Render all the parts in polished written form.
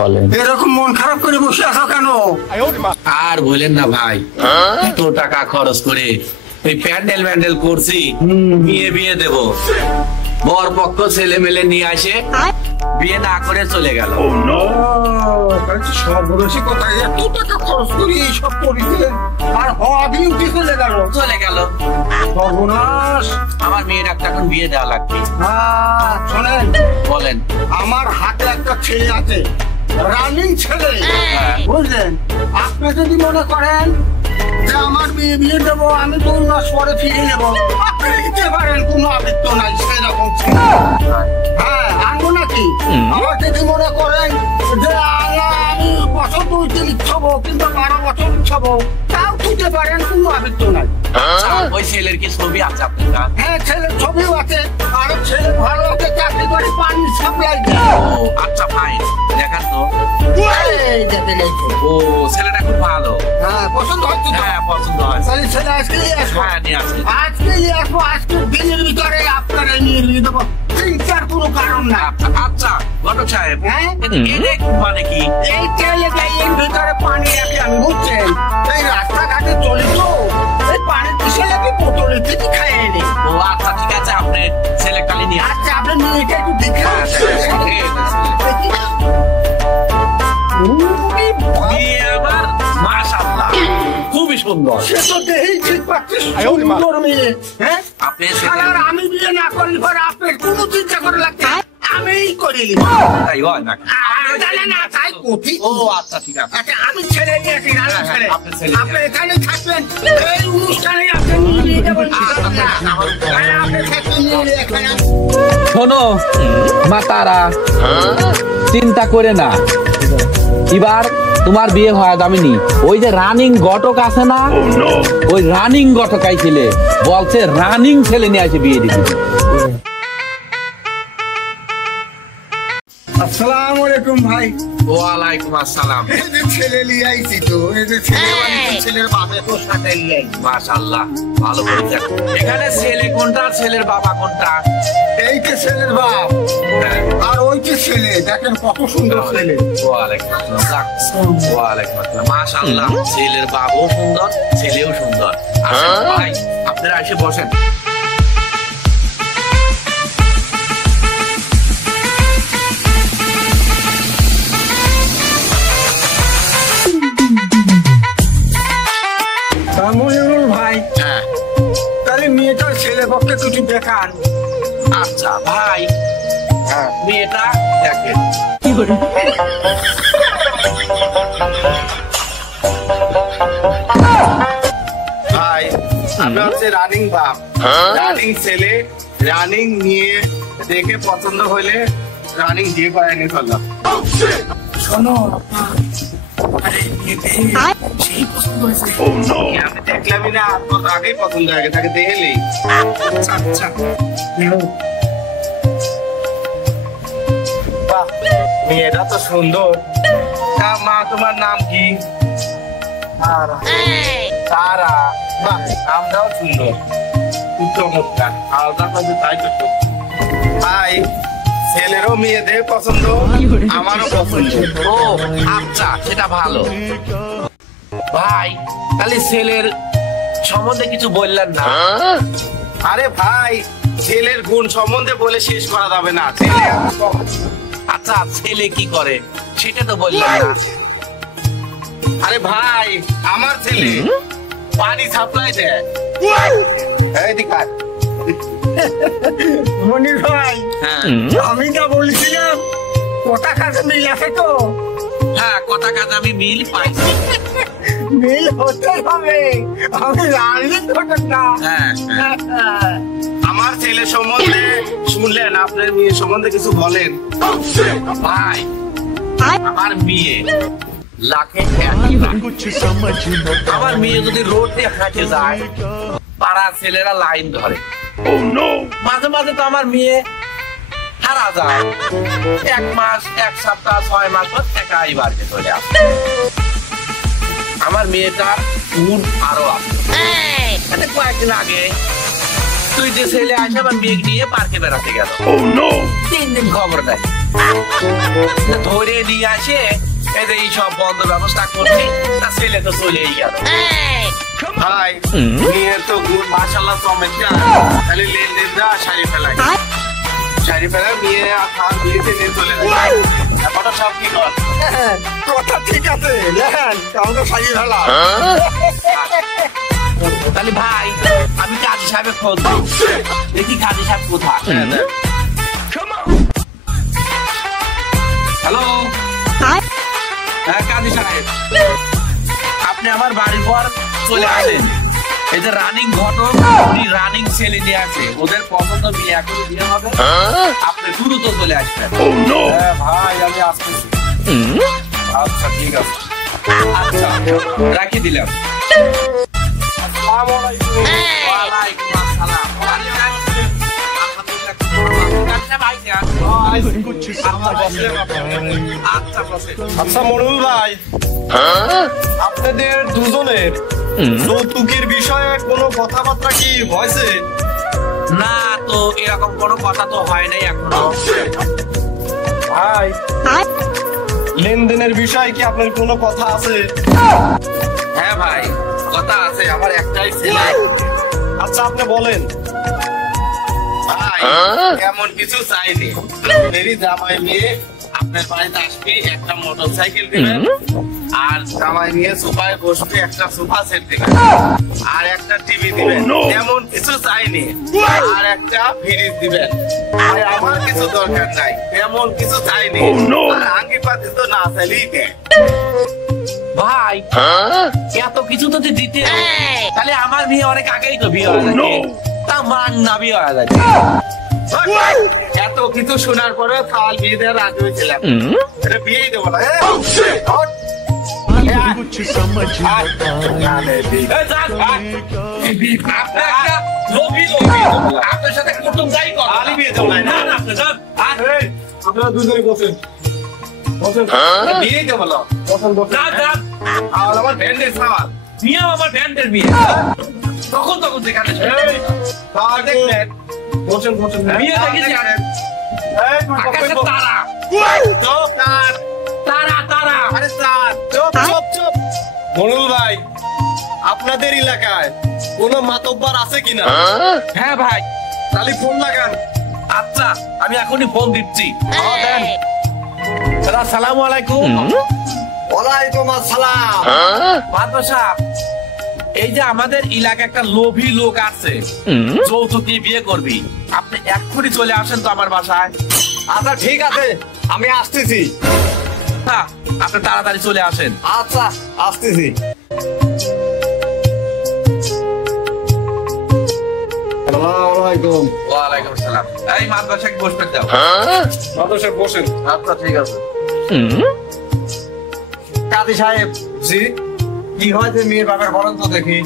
বলেন এরকম মন খারাপ করে বসে আছো কেন? আর বলেন না ভাই, এত টাকা খরচ করে এই প্যান্ডেল ম্যান্ডেল করছি, বিয়ে দেব, বর পক্ষ ছেলে মেলে নিয়ে আসে বিয়ে না করে চলে গেল। সর্বরসী কথা, এত টাকা খরচ করি এইসব করিতে আর হওয়া দিন চলে গেল। সর্বনাশ, আমার মেয়ের একটা এখন বিয়ে দেওয়া লাগবে। শোনেন, বলেন। আমার হাতে একটা ছেলে আছে, রানিং ছেলে, বুঝলেন? আপনি যদি মনে করেন যে আমার বিয়ে দেবো, আমি 2 মাস পরে ফিরে নেবো, আপনি নিতে পারেন, কোনো আপত্তি নাই। সেরকম হ্যাঁ আনবো নাকি? আমার যদি মনে করেন যে আমি বছর 2-3 ইচ্ছাবো কিংবা 12 বছর ইচ্ছাবো, তাও দিতে পারেন, কোনো আপত্তি নাই। ওই ছেলের কি ছবি আছে আপনার? হ্যাঁ, ছেলের ছবিও আছে, আর ছেলে ভালো আছে, চাকরি করে পানি সাপ্লাই। আচ্ছা ফাইন, দেখান তো। ও ছেলেটা খুব ভালো। হ্যাঁ, পছন্দ হচ্ছে? হ্যাঁ পছন্দ হয়েছে। তাহলে ছেলে আজকেই আসবো। হ্যাঁ নিয়ে আসি, আজকেই আসবো। আজকে দিনের ভিতরে আপনারা নিয়ে দেবো, চিন্তার কোনো কারণ না। আচ্ছা ঘটক সাহেব, হ্যাঁ মানে কি? এই ছেলে এর ভিতরে পানি রাখি আমি, বুঝছেন? এই রাস্তাঘাটে চলি তো, এই পানির পিছিয়ে লাগে বোতলের থেকে খাইয়ে এনে। ও আচ্ছা ঠিক আছে, আপনি ছেলে কালি নিয়ে। আচ্ছা, আপনি মেয়েটা একটু দেখে মাশাআল্লাহ খুবই সুন্দর। সে তো দেখেই ঠিক পাচ্ছিস, সুন্দর মেয়ে। হ্যাঁ, আপনি আর আমি বিয়ে না করি পরে আপনার কোনো চিন্তা করে লাগছে, আমিই করি। তাই হয় না? না, তাই করি। ও আচ্ছা ঠিক আছে। আচ্ছা, আমি ছেলে নিয়ে আসি, রানু ছেলে। আপনি এখানে থাকবেন, এই অনুষ্ঠানে আপনি নিয়ে যাবেন। শোনো মা তারা, চিন্তা করে না, এবার তোমার বিয়ে হয় দামিনী। ওই যে রানিং ঘটক আছে না, ওই রানিং ঘটক আইছিলে, বলছে রানিং ছেলে নিয়ে আসে বিয়ে দিতে। আসসালামু আলাইকুম ভাই। ওয়ালাইকুম আসসালাম। এই যে ছেলে নিয়ে আইছি তো, এই যে ছেলের বাপে তোর সাথে নিয়ে আইছি। মাশাআল্লাহ ভালো করেছেন। এখানে ছেলে কোনটা, ছেলের বাবা কোনটা? এই যে ছেলের বাপ, আর ওই যে ছেলে, দেখেন কত সুন্দর ছেলে। ওয়ালাইকুম আসসালাম। ওয়ালাইকুম আসসালাম। মাশাআল্লাহ, ছেলের বাবাও সুন্দর, ছেলেও সুন্দর। আসেন ভাই, আপনারা এসে বসেন। ভাই, তাহলে মেয়েটার ছেলে পক্ষে কিছু দেখান। আচ্ছা ভাই, মেয়েটা দেখেন। ভাই, আমি হচ্ছে রানিং বাপ, রানিং ছেলে, রানিং নিয়ে দেখে পছন্দ হলে রানিং দিয়ে পায়নি ফেললাম। শোনো, আমি দেখলামই না, আগেই পছন্দ হয়ে গেছে, তাকে দেখলেই। আচ্ছা, বাহ, মেয়েটা তো সুন্দর। মা, তোমার নাম কি? তারা। বাহ, নামটাও সুন্দর, চমৎকার, আলাদা করে তাই তো। ভাই, ছেলেরও মেয়েদের পছন্দ, আমারও পছন্দ। ও আচ্ছা, সেটা ভালো। ভাই, তাহলে ছেলের সম্বন্ধে কিছু বললেন না? আরে ভাই, ছেলের গুণ সম্বন্ধে বলে শেষ করা যাবে না। আচ্ছা, ছেলে কি করে সেটা তো বললেন না? আরে ভাই, আমার ছেলে পানি সাপ্লাই দেয়। মনির ভাই, আমি যা বলছিলাম কথা কাজে মিল আছে তো? হ্যাঁ, কথা কাজে আমি মিল পাইছি। মিল হতে হবে, আমি রানিং ঘটক না। আমার ছেলে সম্বন্ধে শুনলেন, আপনার মেয়ে সম্বন্ধে কিছু বলেন। ভাই, আমার মেয়ে লাখে আমার মেয়ে যদি রোড দিয়ে হাঁটে যায়, পাড়ার ছেলেরা লাইন ধরে। মাঝে মাঝে তো আমার মেয়ে হারা যায়, 1 মাস 1 সপ্তাহ 6 মাস পর একাই বাড়িতে চলে আসে। আমার মেয়েটার গুণ আরো আছে। কয়েকদিন আগে 2 ছেলে আসে আমার মেয়ে নিয়ে পার্কে বেড়াতে গেল। 3 দিন খবর দেয়, ধরে নিয়ে আসে এদের এই সব বন্ধ ব্যবস্থা করছি, তা ছেলে তো চলেই গেল। ভাই মেয়ের তো মাশাআল্লাহ চমৎকার, খালি লেনদেন দা শাড়ি ফেলাই বিয়ে খান বিয়েতে নিয়ে চলে যায়। এখন সব কি কর কথা ঠিক আছে, লেন আমাকে শাড়ি ফেলা। তাহলে ভাই আমি কাজী সাহেবের খোঁজ দিই, দেখি কাজী সাহেব কোথায়। হ্যালো, হ্যাঁ কাজী সাহেব, আপনি আমার বাড়ির পর চলে আসেন। এই যে রানিং ঘটক, উনি রানিং ছেলে নিয়ে আছে, ওদের পছন্দ বিয়ে এখন বিয়ে হবে, আপনি দ্রুত চলে আসবেন। হ্যাঁ ভাই আমি আসতেছি। আচ্ছা ঠিক আছে, আচ্ছা রাখি দিলাম। আসসালামু আলাইকুম। ওয়ালাইকুম আসসালাম। আচ্ছা মনুল ভাই, আপনাদের দুজনের যৌতুকের বিষয়ে কোনো কথাবার্তা কি হয়েছে? না তো এরকম কোনো কথা তো হয় নাই এখনো। ভাই লেনদেনের বিষয়ে কি আপনার কোনো কথা আছে? হ্যাঁ ভাই কথা আছে, আমার একটাই ছেলে। আচ্ছা আপনি বলেন। ভাই এমন কিছু চাইনি, মেরি জামাই মেয়ে আপনার বাড়িতে আসবে, একটা মোটরসাইকেল দিবেন, আর জামাই নিয়ে সোফায় বসবে, একটা সোফা সেট দিবেন, আর একটা টিভি দিবেন। এমন কিছু চাইনি, আর একটা ফ্রিজ দিবেন। ভাই আমার কিছু দরকার নাই, এমন কিছু চাইনি, আর আঙ্গি পাতি তো না চাইলেই দেয়। ভাই এত কিছু তো দিতে, তাহলে আমার বিয়ে অনেক আগেই তো বিয়ে হয়ে যাচ্ছে, তা মান না বিয়ে হয়ে যাচ্ছে। এত কিছু শোনার পরে কাল বিয়ে দেওয়ার রাজি হয়েছিলাম, এটা বিয়েই দেবো না। আপনার সাথে কুটুম যাই কথা বিয়ে দেবো না। আপনারা দুজনে বসেন বসেন, বিয়েই দেবো না। আর আমার ব্যান্ডেজ খাওয়ার বিয়েও আমার ব্যান্ডের বিয়ে, তখন তখন যেখানে দেখলেন। বসেন বসেন বিয়ে দেখেছি আকাশে তারা, তারা তারা। আরে স্যার চুপ চুপ চুপ। মনুল ভাই আপনাদের এলাকায় কোনো মাতব্বর আছে কিনা? হ্যাঁ ভাই, তাহলে ফোন লাগান। আচ্ছা আমি এখনই ফোন দিচ্ছি। আসসালামু আলাইকুম। ওয়ালাইকুম আসসালাম। মাদবর সাহেব, এই যে আমাদের এলাকায় একটা লোভী লোক আছে, যৌতুক দিয়ে বিয়ে করবি, আপনি এক্ষুনি চলে আসেন তো আমার বাসায়। আচ্ছা ঠিক আছে, আমি আসতেছি। হ্যাঁ, আপনি তাড়াতাড়ি চলে আসেন। আচ্ছা আসতেছি। আসসালামালাইকুম। ওয়ালাইকুম আসসালাম। এই মাদবর সাহেব বসবেন দাও। মাদর সাহেব বসেন। আচ্ছা ঠিক আছে। কাজী সাহেব জি কি হয়েছে মেয়ের বাবার বলেন তো দেখি।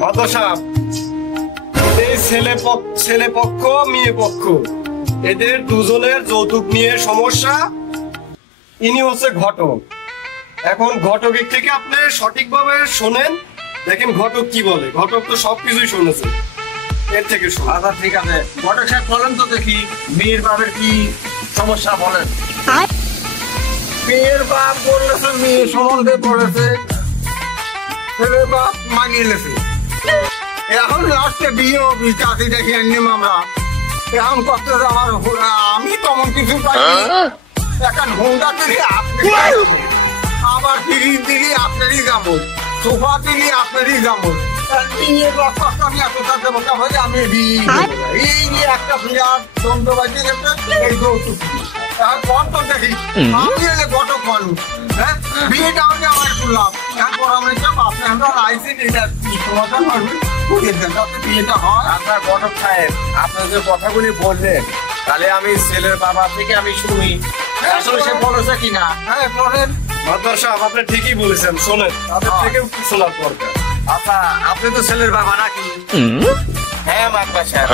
মাদর সাহেব, এই ছেলে পক্ষ মেয়ে পক্ষ এদের দুজনের যৌতুক নিয়ে সমস্যা। ইনি হচ্ছে ঘটক। এখন ঘটকের থেকে আপনি সঠিকভাবে শোনেন, দেখেন ঘটক কি বলে। ঘটক তো সবকিছুই শুনেছে, এর থেকে শুনুন। আচ্ছা ঠিক আছে, ঘটক সাহেব বলেন তো দেখি মেয়ের বাবার কি সমস্যা বলেন। মেয়ের বাপ বলেছে, মেয়ে সম্বন্ধে বলেছে, ছেলের বাপ মানিয়ে নেছে। এখন লাস্টে বিয়ে চাকরি দেখি নিম আমরা। এখন করতে আমি তেমন কিছু পাইনি। এখন হোন্ডা থেকে আপনি আবার ফ্রিজ দিকে আপনারই যাবো, সোফা দিকে আপনারই যাবো। বিয়ে বাপ আমি এত কাছে বসা হয়ে আমি বিয়ে এই নিয়ে একটা বিরাট দ্বন্দ্ব বাজিয়ে গেছে। এই যৌতুক কত দেখি আমি এলে ঘটক মানুষ। হ্যাঁ বিয়েটা আমি আমার করলাম, এরপর আমি আপনি আমরা লাইসেন্স এটা সমাধান করবেন করে দেন যাতে বিয়েটা হয়। আচ্ছা ঘটক সাহেব, আপনি যে কথাগুলি বললেন, তাহলে আমি ছেলের বাবা থেকে আমি শুনি আসলে সে বলেছে কিনা। হ্যাঁ বলেন। মাদবর সাহেব আপনি ঠিকই বলেছেন, শোনেন তাদের থেকেও কি শোনার দরকার। আচ্ছা আপনি তো ছেলের বাবা নাকি? হ্যাঁ মাদবর সাহেব।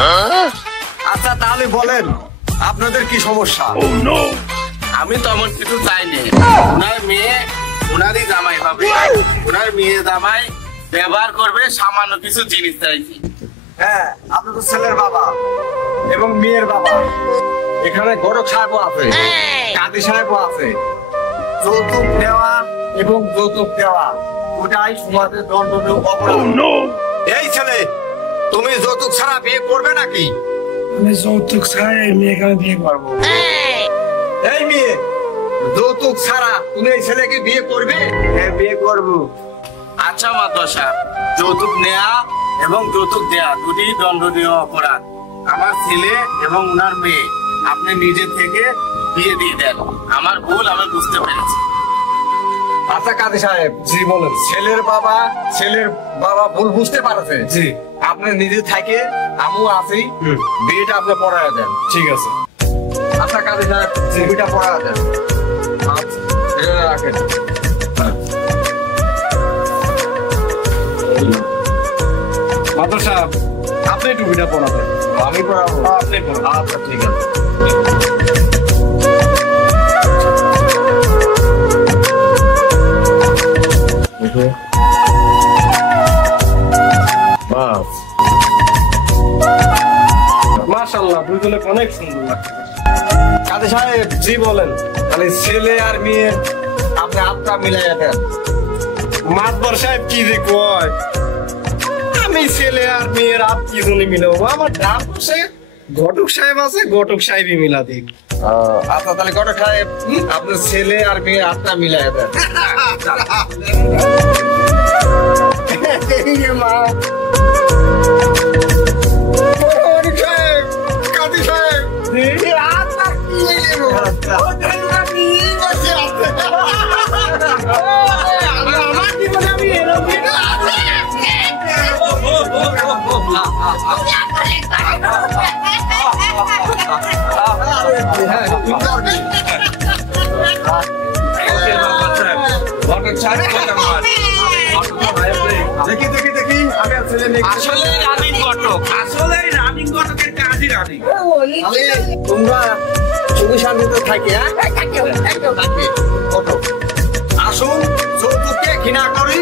আচ্ছা তাহলে বলেন আপনাদের কি সমস্যা? আমি তো এমন কিছু চাইনি, ওনার মেয়ে ওনারই জামাই হবে, ওনার মেয়ে জামাই ব্যবহার করবে, সামান্য কিছু জিনিস চাইছি। হ্যাঁ আপনি তো ছেলের বাবা এবং মেয়ের বাবা, এখানে গড়ক সাহেবও আছে, কাজী সাহেবও আছে। যৌতুক দেওয়া এবং যৌতুক দেওয়া ওটাই সমাজের দণ্ডনীয় অপরাধ। এই ছেলে, তুমি যৌতুক ছাড়া বিয়ে করবে নাকি? আমি যৌতুক ছাড়াই এই মেয়েকে আমি বিয়ে করবো। এই মেয়ে, যৌতুক ছাড়া তুমি এই ছেলেকে বিয়ে করবে? হ্যাঁ, বিয়ে করবো। আচ্ছা মাতবার সাহেব, যৌতুক নেয়া এবং যৌতুক দেয়া দুটি দণ্ডনীয় অপরাধ। আমার ছেলে এবং ওনার মেয়ে আপনি নিজে থেকে বিয়ে দিয়ে দেন। আমার ভুল আমি বুঝতে পেরেছি। আচ্ছা কাজী সাহেব, জি বলেন। ছেলের বাবা ভুল বুঝতে পারছে। জি, আপনি নিজে থেকে আমু আছি, বিয়েটা আপনি পড়ায় দেন। ঠিক আছে। আচ্ছা কাজী সাহেব, বিয়েটা পড়ায় দেন। আচ্ছা, এটা রাখেন। মাতর সাহেব, আপনি টুপিটা পরাবেন। আমি পড়াবো? আপনি পরাবেন। আচ্ছা ঠিক আছে। বাস, মাশাআল্লাহ, দুজনে অনেক সুন্দর লাগছে। কাজী সাহেব, জি বলেন। তাহলে ছেলে আর মেয়ে আপনি হাতটা মিলাইয়া দেন। মাতবর সাহেব কি যে কয়, আমি ছেলে আর মেয়ের হাত কি জন্য মিলাবো? আমার ডান পাশে ঘটক সাহেব আছে, ঘটক সাহেবই মিলা দিক। আচ্ছা তাহলে ঘটক সাহেব, আপনার ছেলে আর মেয়ে হাতটা মিলাইয়া দেন। মা, ঘটক সাহেব, কাজী সাহেব, হাতটা কি নেবো? আমার জীবনে আমি এরকম দেখি দেখি দেখি, আমি আর ছেলে মেয়ে আসলে রানিং ঘটক, আসলে রানিং ঘটকের কাজই রানিং। তোমরা সুখী শান্তিতে থাকি, আসুন যৌতুককে ঘৃণা করি,